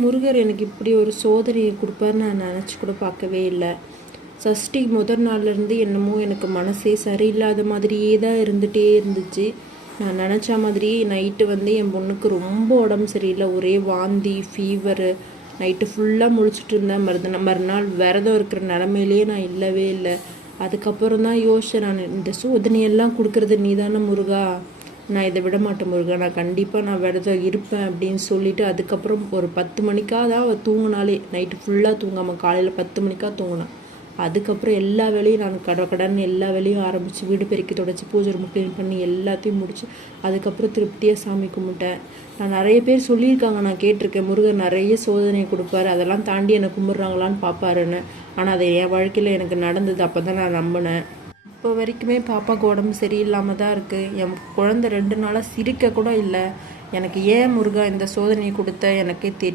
முருகர் எனக்கு இப்படி ஒரு சோதனையை கொடுப்பாருன்னு நான் நினச்சி கூட பார்க்கவே இல்லை. சஷ்டி முதல் நாள்லேருந்து என்னமோ எனக்கு மனசே சரியில்லாத மாதிரியே தான் இருந்துகிட்டே இருந்துச்சு. நான் நினச்ச மாதிரியே நைட்டு என் பொண்ணுக்கு ரொம்ப உடம்பு சரியில்லை, ஒரே வாந்தி, ஃபீவரு. நைட்டு ஃபுல்லாக முழிச்சிட்டு இருந்தேன். மறுநாள் விரதம் இருக்கிற நிலமையிலேயே நான் இல்லவே இல்லை. அதுக்கப்புறம் தான் யோசிச்சேன், நான் இந்த சோதனையெல்லாம் கொடுக்குறது நீ தானே முருகா, நான் இதை விட மாட்டேன் முருகா, நான் கண்டிப்பாக விரதம் இருப்பேன் அப்படின்னு சொல்லிவிட்டு அதுக்கப்புறம் ஒரு 10 மணிக்காக தான் அவள் தூங்கினாலே. நைட்டு ஃபுல்லாக தூங்காமல் காலையில் 10 மணிக்காக தூங்கினான். அதுக்கப்புறம் எல்லா வேலையும் நான் கடன் எல்லா வேலையும் ஆரம்பித்து வீடு பெருக்கி தொடச்சி பூஜை ரூம் க்ளீன் பண்ணி எல்லாத்தையும் முடித்து அதுக்கப்புறம் திருப்தியாக சாமி கும்பிட்டேன். நான் நிறைய பேர் சொல்லியிருக்காங்க, நான் கேட்டிருக்கேன், முருகர் நிறைய சோதனை கொடுப்பாரு, அதெல்லாம் தாண்டி என்னை கும்பிட்றாங்களான்னு பார்ப்பாருன்னு. ஆனால் அது என் வாழ்க்கையில் எனக்கு நடந்தது, அப்போ தான் நான் நம்பினேன். இப்போ வரைக்குமே பாப்பாவுக்கு உடம்பு சரியில்லாமல் தான் இருக்குது. என் குழந்தை 2 நாளாக சிரிக்க கூட இல்லை. எனக்கு ஏன் முருகா இந்த சோதனையை கொடுத்த எனக்கே தெரியும்.